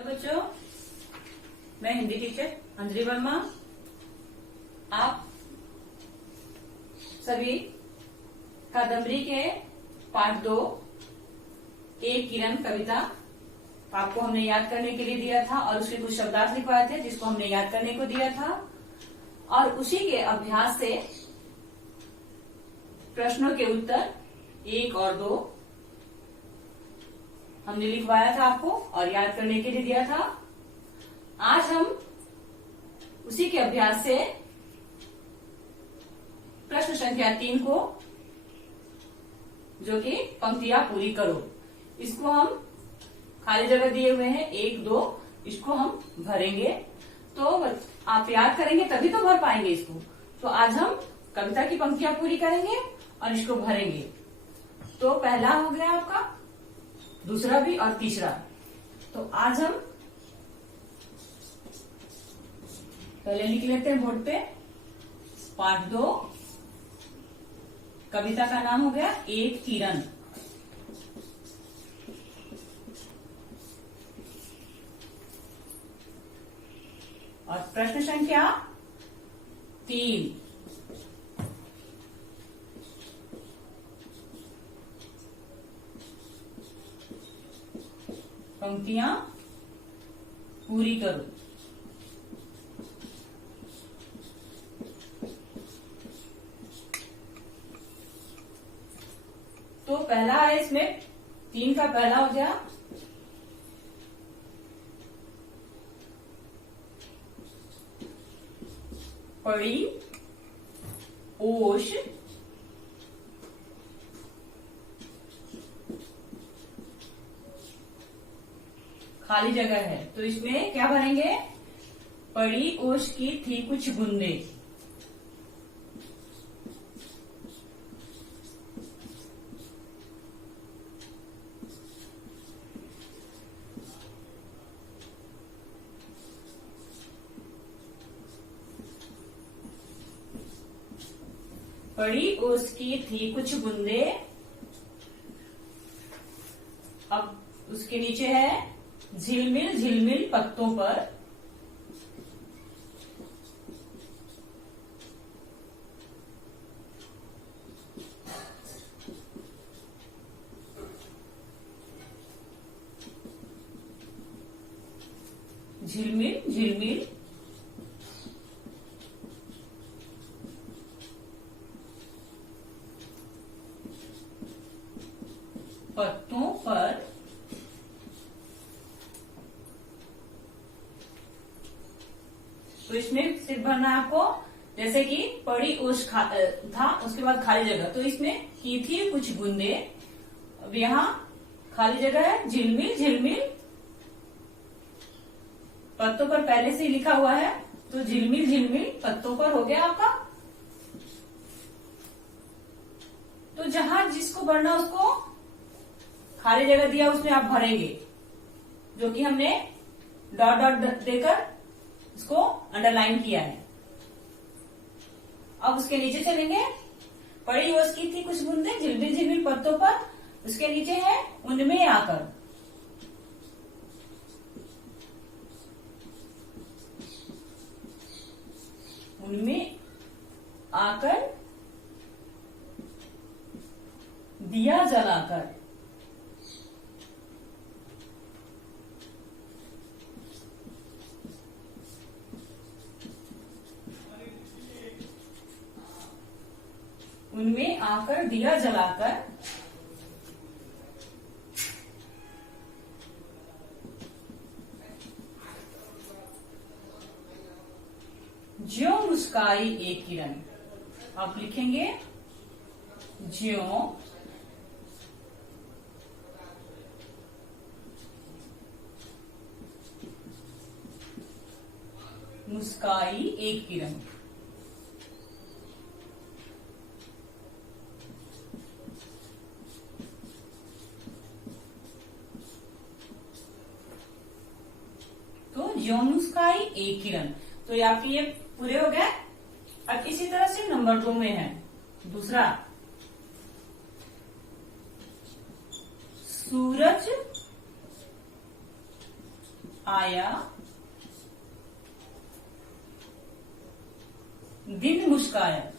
Hello बच्चों, मैं Hindi teacher Anjali Verma. आप सभी कादम्बरी के पाठ 2 एक किरण कविता आपको हमने याद करने के लिए दिया था और उसके कुछ शब्दार्थ लिखवाए थे जिसको हमने याद करने को दिया था। और उसी के अभ्यास से प्रश्नों के उत्तर 1 और 2 हमने लिखवाया था आपको और याद करने के लिए दिया था। आज हम उसी के अभ्यास से प्रश्न संख्या 3 को, जो कि पंक्तियां पूरी करो, इसको हम खाली जगह दिए हुए हैं 1, 2, इसको हम भरेंगे। तो आप याद करेंगे तभी तो भर पाएंगे इसको। तो आज हम कविता की पंक्तियां पूरी करेंगे और इसको भरेंगे। तो पहला हो गया आपका, दूसरा भी और तीसरा। तो आज हम पहले लिख लेते हैं बोर्ड पे पाठ 2, कविता का नाम हो गया एक किरण। और प्रश्न संख्या 3, पंक्तियां पूरी करो। तो पहला है इसमें 3 का पहला हो गया, पड़ी ओश खाली जगह है। तो इसमें क्या भरेंगे? पड़ी ओश की थी कुछ बूंदे। पड़ी ओस की थी कुछ बूंदे। अब उसके नीचे है झिलमिल झिलमिल पत्तों पर। झिलमिल झिलमिल पत्तों पर तो इसमें सिर्फ भरना है आपको, जैसे कि पड़ी ओश था, उसके बाद खाली जगह। तो इसमें की थी कुछ बूंदे। अब यहाँ खाली जगह है झिलमिल झिलमिल पत्तों पर, पहले से ही लिखा हुआ है। तो झिलमिल झिलमिल पत्तों पर हो गया आपका। तो जहां जिसको भरना उसको खाली जगह दिया उसमें आप भरेंगे, जो कि हमने डॉट डॉट देकर इसको अंडरलाइन किया है। अब उसके नीचे चलेंगे, पड़ी ओस की थी कुछ बूंदे झिलमिल झिलमिल पत्तों पर। उसके नीचे है उनमें आकर। उनमें आकर दिया जलाकर। उनमें आकर दिया जलाकर ज्यों मुस्काई एक किरण। आप लिखेंगे ज्यों मुस्काई एक किरण। ज्यों मुस्काई एक किरण। तो ये आपके ये पूरे हो गए। अब इसी तरह से नंबर 2 में है दूसरा, सूरज आया दिन मुस्काया।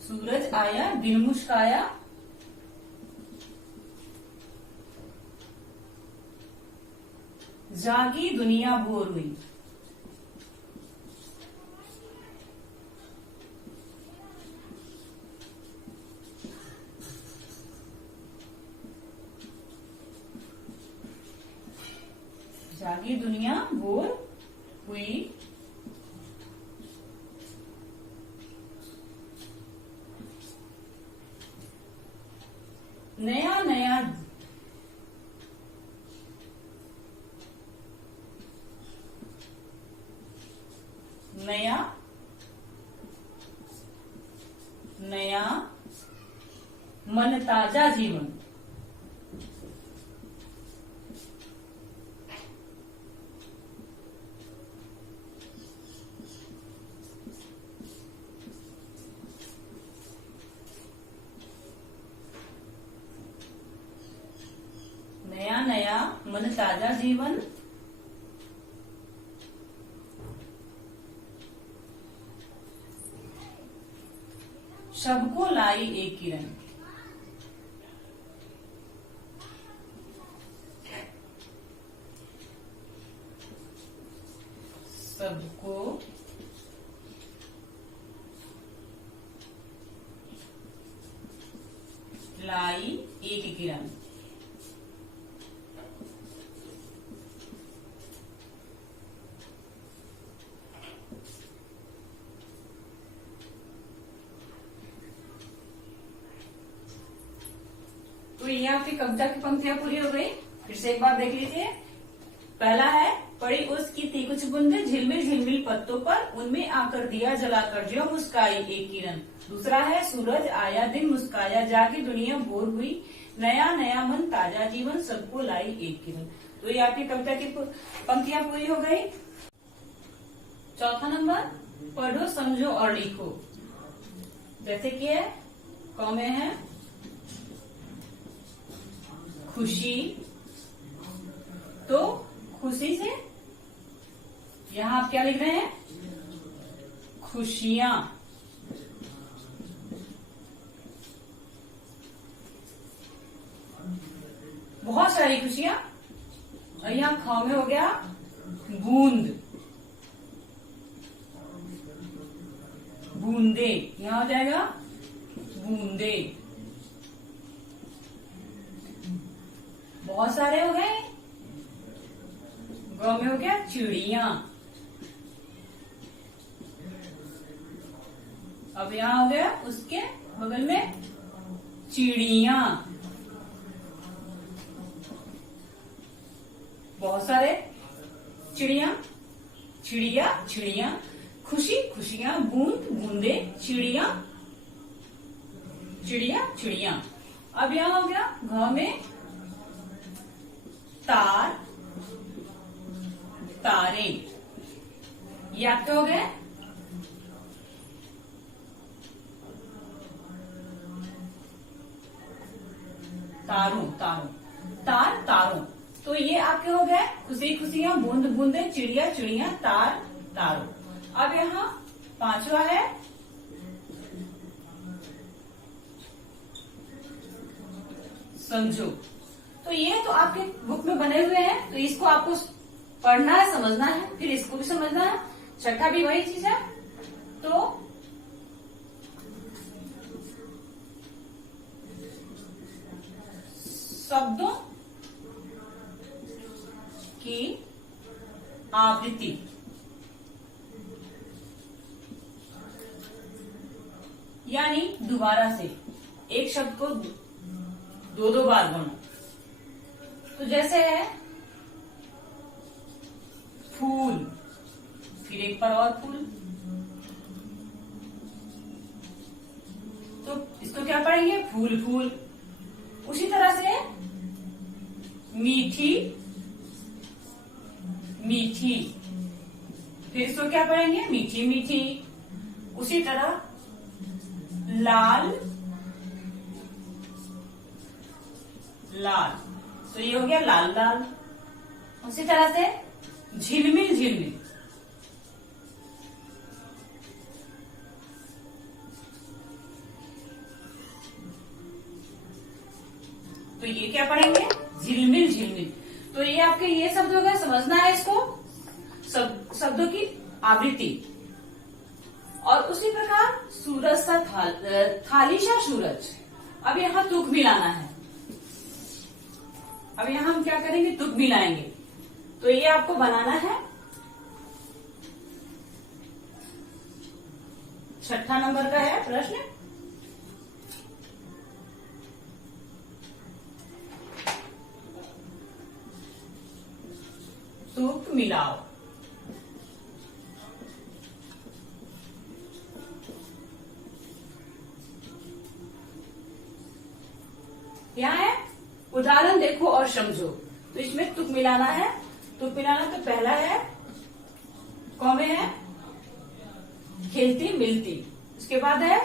सूरज आया दिन मुस्काया, जागी दुनिया बोर हुई। जागी दुनिया बोर हुई, नया नया नया नया मन ताजा जीवन। नया नया मन ताजा जीवन, सबको लाई एक किरण। सबको लाई एक किरण। तो ये आपकी कविता की पंक्तियां पूरी हो गई। फिर से एक बार देख लीजिए। पहला है, पड़ी उसकी थी कुछ बूंदे झिलमिल झिलमिल पत्तों पर, उनमें आकर दिया जलाकर जो मुस्काई एक किरण। दूसरा है, सूरज आया दिन मुस्काया, जागी दुनिया बोर हुई, नया नया मन ताजा जीवन, सबको लाई एक किरण। तो ये आपकी कविता की पंक्तियां पूरी हो गई। चौथा नंबर, पढ़ो समझो और लिखो। जैसे कि है, क में है खुशी, तो खुशी से यहां आप क्या लिख रहे हैं? खुशियां। बहुत सारी खुशियां। और यहां ख में हो गया बूंद, बूंदे, यहां हो जाएगा बूंदे। बहुत सारे हो गए। ग में हो गया चिड़िया। अब यहां हो गया उसके बगल में चिड़िया। बहुत सारे चिड़िया, चिड़िया चिड़िया, खुशी खुशियां, बूंद बूंदे, चिड़िया चिड़िया चिड़िया। अब यहां हो गया घ में तार तारे। ये आपके हो गए। तारों तारों, तार तारों। तो ये आपके हो गए खुशी खुशियां, बूंद बूंदे, चिड़िया चिड़िया, तार तारों। अब यहाँ पांचवा है समझो। तो ये तो आपके बुक में बने हुए हैं, तो इसको आपको पढ़ना है, समझना है, फिर इसको भी समझना है। छठा भी वही चीज है। तो शब्दों की आवृत्ति, यानी दोबारा से एक शब्द को दो दो बार बोलना। तो जैसे है फूल, फिर एक बार और फूल, तो इसको क्या पढ़ेंगे? फूल फूल। उसी तरह से मीठी मीठी, फिर इसको क्या पढ़ेंगे? मीठी मीठी। उसी तरह लाल लाल, तो ये हो गया लाल लाल। उसी तरह से झिलमिल झिलमिल, तो ये क्या पढ़ेंगे, झिलमिल झिलमिल। तो ये आपके ये शब्द हो गए, समझना है इसको, शब्दों की आवृत्ति। और उसी प्रकार सूरज सा थाली सा सूरज। अब यहाँ तुक मिलाना है। अब यहाँ हम क्या करेंगे, तुक मिलाएंगे। तो ये आपको बनाना है 6 नंबर का है प्रश्न। तुक मिलाओ। क्या है, उदाहरण देखो और समझो। तो इसमें तुक मिलाना है। तुक मिलाना तो पहला है, कौ में है खिलती मिलती। उसके बाद है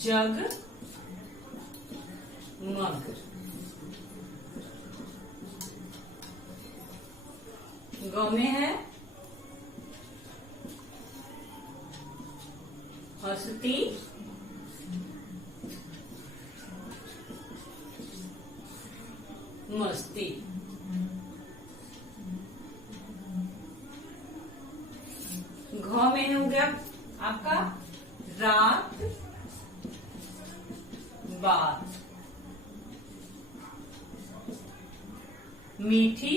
जग मग। ग में है हंसती मस्ती। घ में हो गया आपका रात बात। मीठी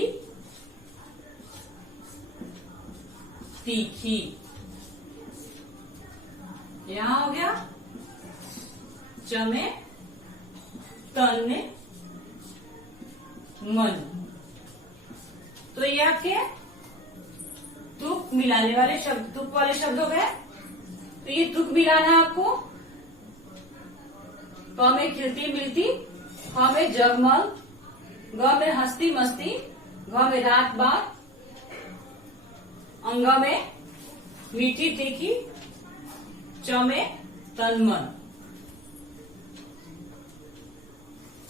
तीखी। यहां हो गया चमे तन मन। तो ये आपके तुक मिलाने वाले शब्द, तुक वाले शब्द हो गए। तो ये तुक मिलाना है आपको। क में खिलती मिलती, ख में जगमग, ग में हंसती मस्ती, घ में रात बात, अंग में मीठी तीखी, च में तन मन।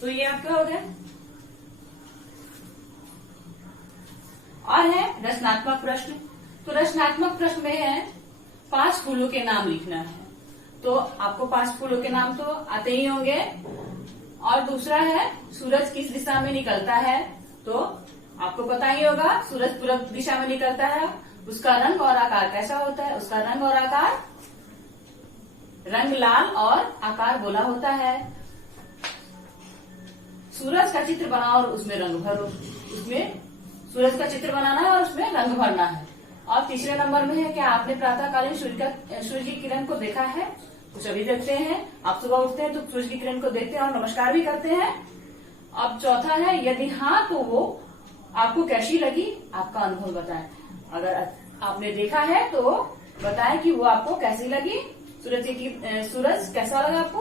तो ये आपके हो गए। और है रचनात्मक प्रश्न। तो रचनात्मक प्रश्न में है 5 फूलों के नाम लिखना है। तो आपको 5 फूलों के नाम तो आते ही होंगे। और दूसरा है सूरज किस दिशा में निकलता है। तो आपको पता ही होगा, सूरज पूरब दिशा में निकलता है। उसका रंग और आकार कैसा होता है, उसका रंग और आकार, रंग लाल और आकार गोला होता है। सूरज का चित्र बनाओ और उसमें रंग भरो। उसमें सूरज का चित्र बनाना है और उसमें रंग भरना है। और तीसरे नंबर में है क्या आपने प्रातःकालीन सूर्य की किरण को देखा है। कुछ अभी देखते हैं, आप सुबह उठते हैं तो सूर्य की किरण को देखते हैं और नमस्कार भी करते हैं। अब चौथा है यदि हाँ तो वो आपको कैसी लगी, आपका अनुभव बताएं। अगर आपने देखा है तो बताएं कि वो आपको कैसी लगी, सूरज कैसा लगा आपको,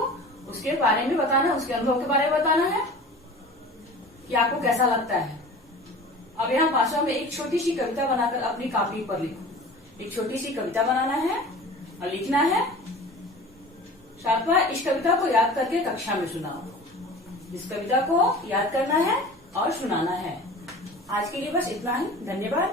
उसके बारे में बताना है, उसके अनुभव के बारे में बताना है कि आपको कैसा लगता है। अब यहाँ भाषा में एक छोटी सी कविता बनाकर अपनी कॉपी पर लिखो। एक छोटी सी कविता बनाना है और लिखना है। शार्पा इस कविता को याद करके कक्षा में सुनाओ। इस कविता को याद करना है और सुनाना है। आज के लिए बस इतना ही। धन्यवाद।